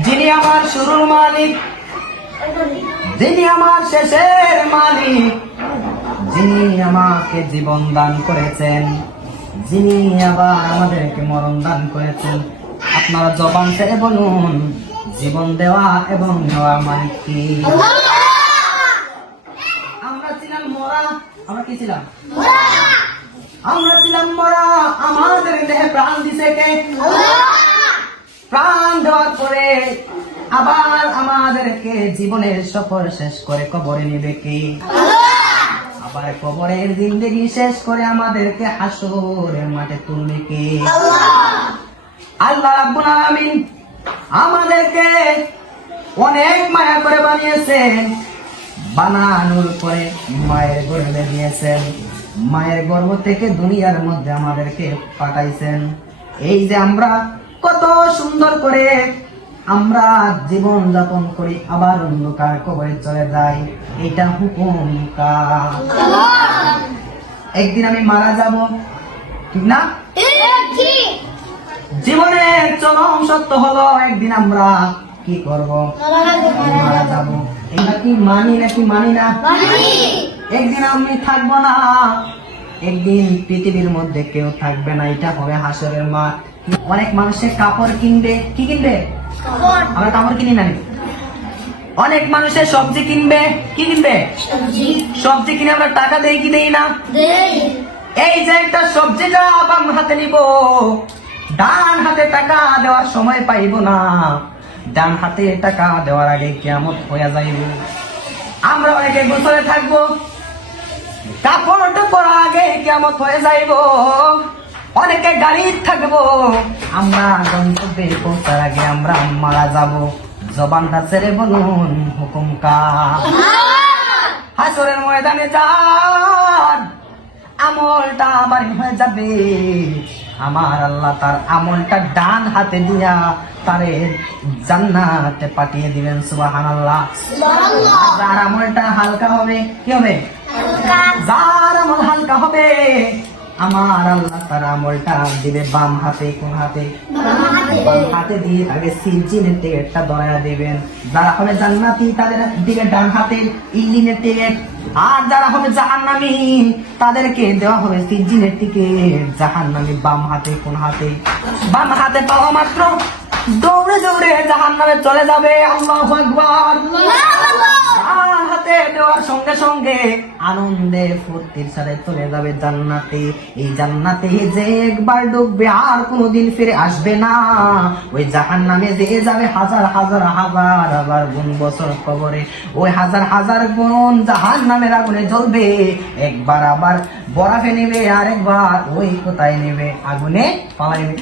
যিনি আমার শুরুর মালিক, যিনি আমার শেষের মালিক, যিনি আমাকে জীবন দান করেছেন, যিনি আবার আমাদেরকে মরণ দান করেছেন। আপনারা জবান ছেড়ে বলুন, জীবন দেওয়া এবং নেওয়া মালিক কি? আমরা ছিলাম মরা। আমরা কি ছিলাম? আমরা ছিলাম মরা। আমাদের দেহে প্রাণ দিছে কে? প্রাণ দেওয়ার পরে আবার আমাদেরকে জীবনের সফর শেষ করে কবরে নিবে কে? আবার কবরের জিন্দেগি শেষ করে আমাদেরকে হাসরের মাঠে তুলবে কে? আল্লাহ রাব্বুল আলামিন আমাদেরকে অনেক মায়া করে বানিয়েছেন। বানানোর পরে মায়ের গর্ভে দিয়েছেন, মায়ের গর্ভ থেকে দুনিয়ার মধ্যে আমাদেরকে পাঠাইছেন। এই যে আমরা কত সুন্দর করে আমরা জীবন যাপন করি, আবার অন্ধকার কবরে চলে যাই, এটা হুকুম কার? একদিন আমি মারা যাব, ঠিক না? জীবনের চরম সত্য হলো একদিন আমরা কি করব? মারা যাব। এটা কি মানি নাকি মানি না? একদিন আমি থাকবো না, একদিন পৃথিবীর মধ্যে কেউ থাকবে না, এটা হবে হাসরের মাঠ। অনেক মানুষের কাপড় কিনবে, কি কিনবে? আমরা কাপড় কিনি না। অনেক মানুষের সবজি কিনবে, কি কিনবে? সবজি কিনে আমরা টাকা দেই কি দেই না? এই যে একটা সবজিটা বাম হাতে নিব, ডান হাতে টাকা দেওয়ার সময় পাইব না। ডান হাতে টাকা দেওয়ার আগে কিয়ামত হয়ে যাইব। আমরা অনেকে গোসলে থাকবো, কাপড়টা পরার আগে কিয়ামত হয়ে যাইব। অনেকে গাড়ি থাকবো, আমরা গন্তব্যে পৌঁছার আগে আমরা মারা যাব। জবানটা ছেড়ে বলুন, হুকুম কার? হাসরের ময়দানে যান, আমলটা বাড়ি হয়ে যাবে। আমার আল্লাহ তার আমলটা ডান হাতে দিয়া তারে জান্নাতে পাঠিয়ে দিবেন। সুবহানাল্লাহ। যার আমলটা হালকা হবে, কি হবে? যার আমল হালকা হবে, আমার আল্লাহ তার আমলটা দিবে বাম হাতে। কোন হাতে? বাম হাতে দিয়ে আগে সিজিনের টিকেটটা ধরায়া দিবেন। যারা হবে জান্নাতি তাদের দিকে ডান হাতে ইঞ্জিনের টিকেট, আর যারা হবে জাহান্নামী তাদেরকে দেওয়া হবে সিজিনের টিকেট। জাহান্নামী বাম হাতে। কোন হাতে? বাম হাতে পাওয়া মাত্র দৌড়ে দৌড়ে জাহান্নামে চলে যাবে। আল্লাহু আকবার। ডান হাতে দেওয়ার সঙ্গে সঙ্গে আনন্দে ফুর্তির সাথে চলে যাবে জান্নাতে। এই জান্নাতে যে একবার ঢুকবে আর কোনোদিন ফিরে আসবে না। ওই জাহান্নামে যে যাবে হাজার হাজার হাজার হাজার গুণ বছর কবরে, ওই হাজার হাজার গুণ জাহান্নামের আগুনে জ্বলবে। একবার আবার বরফে নেবে, আর একবার ওই কোথায় নেবে, আগুনে পালাইবে।